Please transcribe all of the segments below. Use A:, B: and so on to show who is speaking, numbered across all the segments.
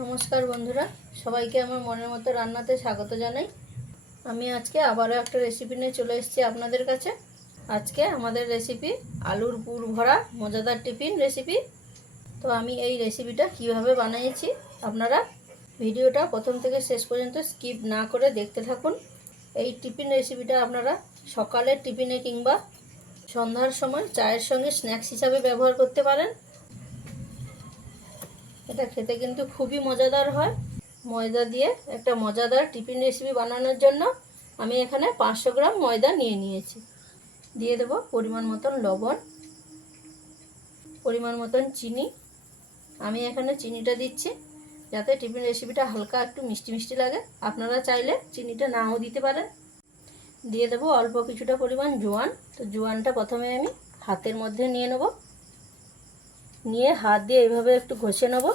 A: নমস্কার বন্ধুরা, সবাইকে আমার মনের মতো রান্নাতে স্বাগত জানাই। আমি আজকে আবারও একটা রেসিপি নিয়ে চলে এসেছি আপনাদের কাছে। আজকে আমাদের রেসিপি আলুর পুর ভরা মজাদার টিফিন রেসিপি তো আমি এই রেসিপিটা কীভাবে বানিয়েছি, আপনারা ভিডিওটা প্রথম থেকে শেষ পর্যন্ত স্কিপ না করে দেখতে থাকুন। এই টিফিন রেসিপিটা আপনারা সকালের টিফিনে কিংবা সন্ধ্যার সময় চায়ের সঙ্গে স্ন্যাক্স হিসাবে ব্যবহার করতে পারেন। এটা খেতে কিন্তু খুবই মজাদার হয়। ময়দা দিয়ে একটা মজাদার টিফিন রেসিপি বানানোর জন্য আমি এখানে পাঁচশো গ্রাম ময়দা নিয়ে নিয়েছি। দিয়ে দেবো পরিমাণ মতন লবণ, পরিমাণ মতন চিনি। আমি এখানে চিনিটা দিচ্ছি যাতে টিফিন রেসিপিটা হালকা একটু মিষ্টি মিষ্টি লাগে। আপনারা চাইলে চিনিটা নাও দিতে পারেন। দিয়ে দেবো অল্প কিছুটা পরিমাণ জোয়ান। তো জোয়ানটা প্রথমে আমি হাতের মধ্যে নিয়ে নেব। নিয়ে হাত দিয়ে এইভাবে একটু ঘষে নেব।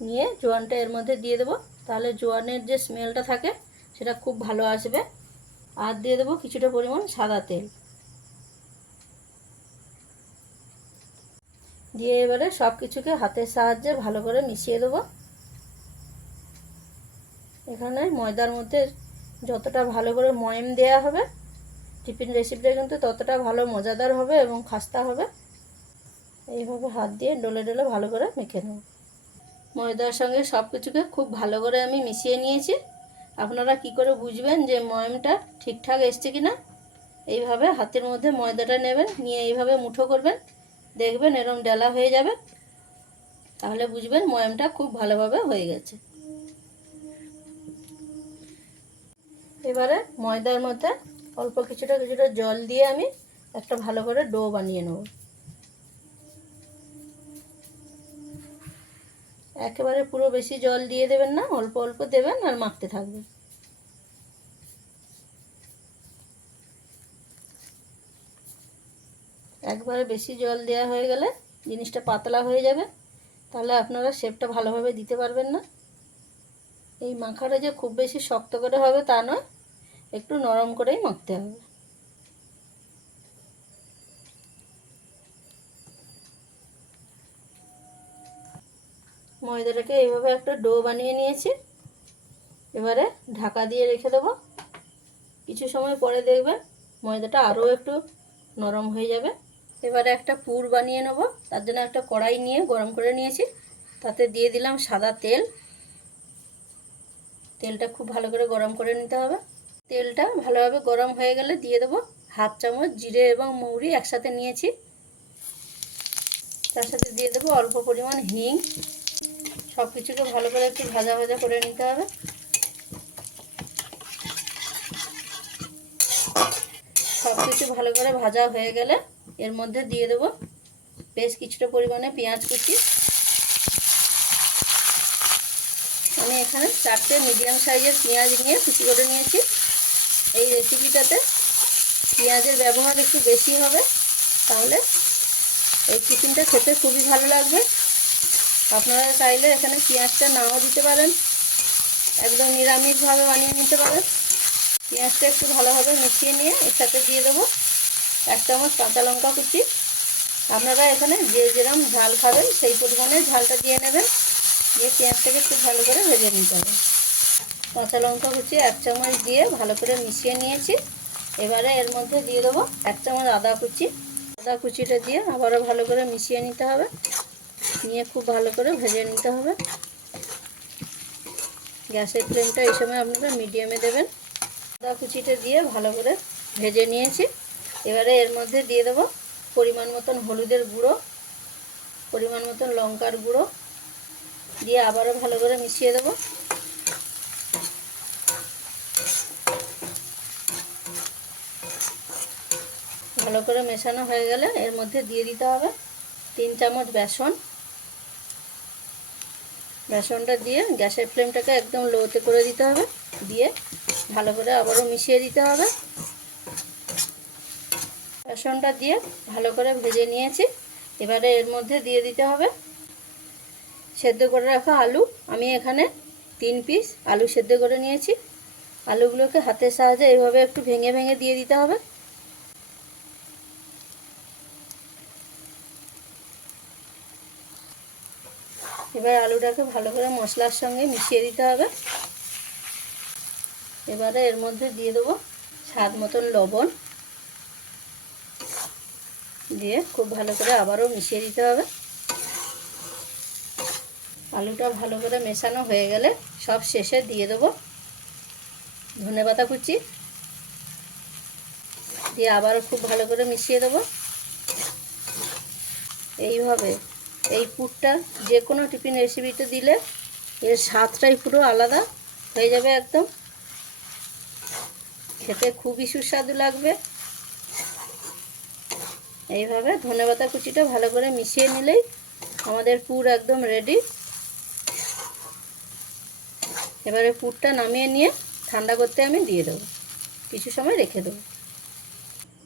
A: নিয়ে জোয়ানটা এর মধ্যে দিয়ে দেবো। তাহলে জোয়ানের যে স্মেলটা থাকে, সেটা খুব ভালো আসবে। আর দিয়ে দেবো কিছুটা পরিমাণ সাদা তেল। দিয়ে এবারে সব কিছুকে হাতের সাহায্যে ভালো করে মিশিয়ে দেবো। এখানে ময়দার মধ্যে যতটা ভালো করে ময়েম দেয়া হবে, টিফিন রেসিপিটা কিন্তু ততটা ভালো, মজাদার হবে এবং খাস্তা হবে। এইভাবে হাত দিয়ে ডলে ডলে ভালো করে মেখে নেব। ময়দার সঙ্গে সব কিছুকে খুব ভালো করে আমি মিশিয়ে নিয়েছি। আপনারা কি করে বুঝবেন যে ময়মটা ঠিকঠাক এসছে কি না এইভাবে হাতের মধ্যে ময়দাটা নেবেন, নিয়ে এইভাবে মুঠো করবেন। দেখবেন এরম ডেলা হয়ে যাবে। তাহলে বুঝবেন ময়মটা খুব ভালোভাবে হয়ে গেছে। এবারে ময়দার মধ্যে অল্প কিছুটা কিছুটা জল দিয়ে আমি একটা ভালো করে ডো বানিয়ে নেব। একেবারে পুরো বেশি জল দিয়ে দেবেন না, অল্প অল্প দেবেন আর মাখতে থাকবেন। একবারে বেশি জল দেওয়া হয়ে গেলে জিনিসটা পাতলা হয়ে যাবে, তাহলে আপনারা শেপটা ভালোভাবে দিতে পারবেন না। এই মাখাটা যে খুব বেশি শক্ত করে হবে তা নয়, একটু নরম করেই মাখতে হবে। ময়দাটাকে এইভাবে একটা ডো বানিয়ে নিয়েছি। এবারে ঢাকা দিয়ে রেখে দেবো। কিছু সময় পরে দেখবেন ময়দাটা আরও একটু নরম হয়ে যাবে। এবারে একটা পুর বানিয়ে নেব। তার জন্য একটা কড়াই নিয়ে গরম করে নিয়েছি। তাতে দিয়ে দিলাম সাদা তেল। তেলটা খুব ভালো করে গরম করে নিতে হবে। তেলটা ভালোভাবে গরম হয়ে গেলে দিয়ে দেবো হাফ চামচ জিরে এবং মৌরি একসাথে নিয়েছি। তার সাথে দিয়ে দেবো অল্প পরিমাণ হিং। সব কিছুকে ভালো করে একটু ভাজা ভাজা করে নিতে হবে। সব কিছু ভালো করে ভাজা হয়ে গেলে এর মধ্যে দিয়ে দেবো বেশ কিছুটা পরিমাণে পেঁয়াজ কুচি। আমি এখানে চারটে মিডিয়াম সাইজের পেঁয়াজ নিয়ে কুচি করে নিয়েছি। এই রেসিপিটাতে পেঁয়াজের ব্যবহার একটু বেশি হবে, তাহলে এই টিফিনটা খেতে খুবই ভালো লাগবে। আপনারা চাইলে এখানে পেঁয়াজটা নাও দিতে পারেন। একদম নিরামিষভাবে বানিয়ে নিতে পারেন। পেঁয়াজটা একটু ভালোভাবে মিশিয়ে নিয়ে এর সাথে দিয়ে দেবো এক চামচ কাঁচা লঙ্কা কুচি। আপনারা এখানে যে যেরকম ঝাল খাবেন সেই পরিমাণে ঝালটা দিয়ে নেবেন। দিয়ে পেঁয়াজটাকে একটু ভালো করে ভেজে নিতে হবে। কাঁচা লঙ্কা কুচি এক চামচ দিয়ে ভালো করে মিশিয়ে নিয়েছি। এবারে এর মধ্যে দিয়ে দেবো এক চামচ আদা কুচি। আদা কুচিটা দিয়ে আবারও ভালো করে মিশিয়ে নিতে হবে। নিয়ে খুব ভালো করে ভেজে নিতে হবে। গ্যাসের ফ্লেমটা এই সময় আপনারা মিডিয়ামে দেবেন। আদা কুচিটা দিয়ে ভালো করে ভেজে নিয়েছি। এবারে এর মধ্যে দিয়ে দেবো পরিমাণ মতন হলুদের গুঁড়ো, পরিমাণ মতন লঙ্কার গুঁড়ো। দিয়ে আবারও ভালো করে মিশিয়ে দেবো। ভালো করে মেশানো হয়ে গেলে এর মধ্যে দিয়ে দিতে হবে তিন চামচ বেসন। বেসনটা দিয়ে গ্যাসের ফ্লেমটাকে একদম লোতে করে দিতে হবে। দিয়ে ভালো করে আবারও মিশিয়ে দিতে হবে। বেসনটা দিয়ে ভালো করে ভেজে নিয়েছি। এবারে এর মধ্যে দিয়ে দিতে হবে সেদ্ধ করে রাখা আলু। আমি এখানে তিন পিস আলু সেদ্ধ করে নিয়েছি। আলুগুলোকে হাতের সাহায্যে এভাবে একটু ভেঙে ভেঙে দিয়ে দিতে হবে। এবার আলুটাকে ভালো করে মশলার সঙ্গে মিশিয়ে দিতে হবে। এবারে এর মধ্যে দিয়ে দেবো স্বাদ মতন লবণ। দিয়ে খুব ভালো করে আবারও মিশিয়ে দিতে হবে। আলুটা ভালো করে মেশানো হয়ে গেলে সব শেষে দিয়ে দেবো ধনে পাতা কুচি। দিয়ে আবারও খুব ভালো করে মিশিয়ে দেবো। এইভাবে এই পুরটা যে কোনো টিফিন রেসিপিতে দিলে এর স্বাদটাই পুরো আলাদা হয়ে যাবে একদম। খেতে খুবই সুস্বাদু লাগবে। এইভাবে ধনেপাতা কুচিটা ভালো করে মিশিয়ে নিলেই আমাদের পুর একদম রেডি এবারে পুরটা নামিয়ে নিয়ে ঠান্ডা করতে আমি দিয়ে দেবো। কিছু সময় রেখে দেবো।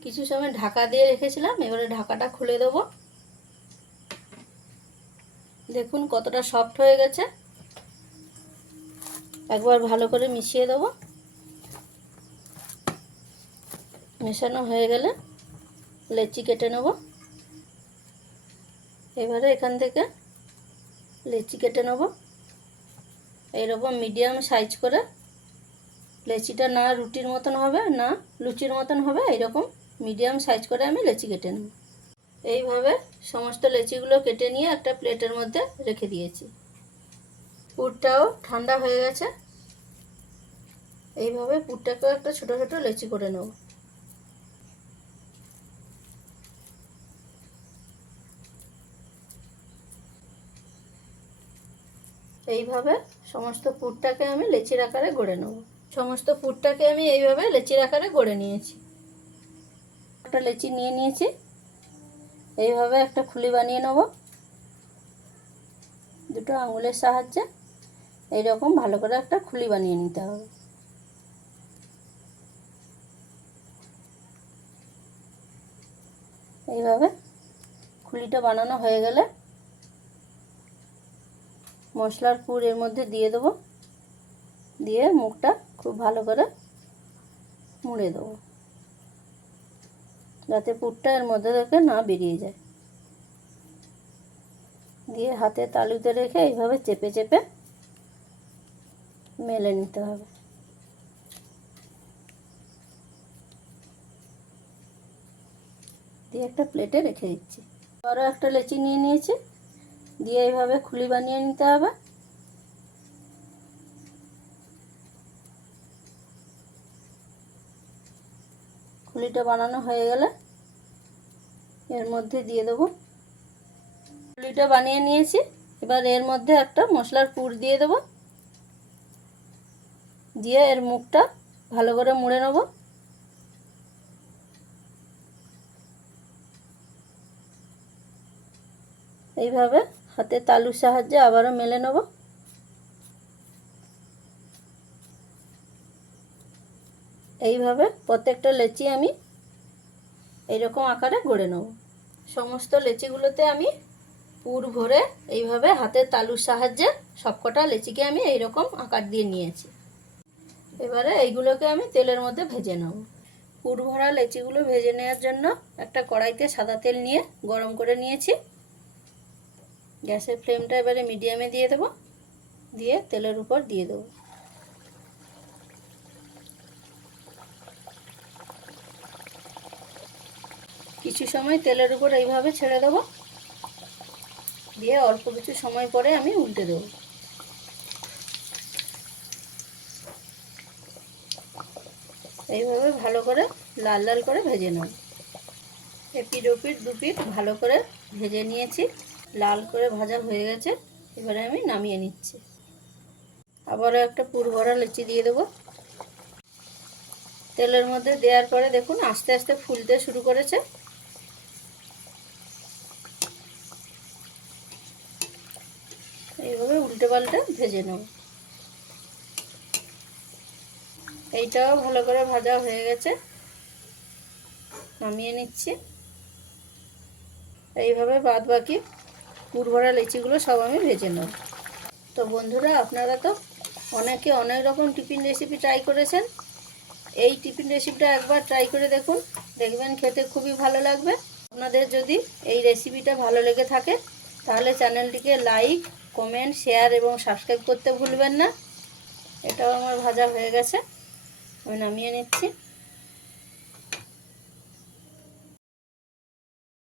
A: কিছু সময় ঢাকা দিয়ে রেখেছিলাম, এবারে ঢাকাটা খুলে দেবো। দেখুন কতটা সফট হয়ে গেছে। একবার ভালো করে মিশিয়ে দেবো। মেশানো হয়ে গেলে লেচি কেটে নেব। এবারে এখান থেকে লেচি কেটে নেব। এইরকম মিডিয়াম সাইজ করে লেচিটা না রুটির মতন হবে, না লুচির মতন হবে, এইরকম মিডিয়াম সাইজ করে আমি লেচি কেটে নেব। এইভাবে সমস্ত লেচিগুলো কেটে নিয়ে একটা প্লেটের মধ্যে রেখে দিয়েছি। পুরটাও ঠান্ডা হয়ে গেছে। এইভাবে পুরটাকেও একটা ছোটো ছোটো লেচি করে নেব। এইভাবে সমস্ত পুরটাকে আমি লেচির আকারে গড়ে নেব। সমস্ত পুরটাকে আমি এইভাবে লেচির আকারে গড়ে নিয়েছি। একটা লেচি নিয়ে নিয়েছি। এইভাবে একটা খুলি বানিয়ে নেব। দুটো আঙুলের সাহায্যে এইরকম ভালো করে একটা খুলি বানিয়ে নিতে হবে। এইভাবে খুলিটা বানানো হয়ে গেলে মশলার পুর এর মধ্যে দিয়ে দেবো। দিয়ে মুখটা খুব ভালো করে মুড়ে দেবো। যাতে পুরটা এর মধ্যে থেকে না বেরিয়ে যায়। দিয়ে হাতে তালুতে রেখে এইভাবে চেপে চেপে মেলে নিতে হবে। দিয়ে একটা প্লেটে রেখে দিচ্ছি। আরও একটা লেচি নিয়ে নিয়েছি। দিয়ে এইভাবে খুলি বানিয়ে নিতে হবে। খুলিটা বানানো হয়ে গেলে এর মধ্যে দিয়ে দেবো। খুলিটা বানিয়ে নিয়েছি। এবার এর মধ্যে একটা মশলার পুর দিয়ে দেবো। দিয়ে এর মুখটা ভালো করে মুড়ে নেব। এইভাবে হাতে তালুর সাহায্যে আবারও মেলে নেব। এইভাবে প্রত্যেকটা লেচি আমি এইরকম আকারে গড়ে নেব। সমস্ত লেচিগুলোতে আমি পুর ভরে এইভাবে হাতের তালুর সাহায্যে সবকটা লেচিকে আমি এইরকম আকার দিয়ে নিয়েছি। এবারে এইগুলোকে আমি তেলের মধ্যে ভেজে নেব। পুর ভরা লেচিগুলো ভেজে নেওয়ার জন্য একটা কড়াইতে সাদা তেল নিয়ে গরম করে নিয়েছি। গ্যাসের ফ্লেমটা এবারে মিডিয়ামে দিয়ে দেবো। দিয়ে তেলের উপর দিয়ে দেবো। কিছু সময় তেলের উপর এইভাবে ছেড়ে দেবো। দিয়ে অল্প কিছু সময় পরে আমি উল্টে দেবো। এইভাবে ভালো করে লাল লাল করে ভেজে নেব। এপিট ওপিট দুপিট ভালো করে ভেজে নিয়েছি। লাল করে ভাজা হয়ে গেছে, এবারে আমি নামিয়ে নিচ্ছি। আবারও একটা পুর ভরা লুচি দিয়ে দেবো। তেলের মধ্যে দেওয়ার পরে দেখুন, আস্তে আস্তে ফুলতে শুরু করেছে। এইভাবে উল্টে পাল্টে ভেজে নেব। এইটাও ভালো করে ভাজা হয়ে গেছে। নামিয়ে নিচ্ছি। এইভাবে বাদ বাকি পুরভরা লিচিগুলো সব আমি ভেজে নেব। তো বন্ধুরা, আপনারা তো অনেকে অনেক রকম টিফিন রেসিপি ট্রাই করেছেন। এই টিফিন রেসিপিটা একবার ট্রাই করে দেখুন। দেখবেন খেতে খুবই ভালো লাগবে। আপনাদের যদি এই রেসিপিটা ভালো লেগে থাকে, তাহলে চ্যানেলটিকে লাইক কমেন্ট শেয়ার এবং সাবস্ক্রাইব করতে ভুলবেন না। এটাও আমার ভাজা হয়ে গেছে। আমি নামিয়ে নিচ্ছি।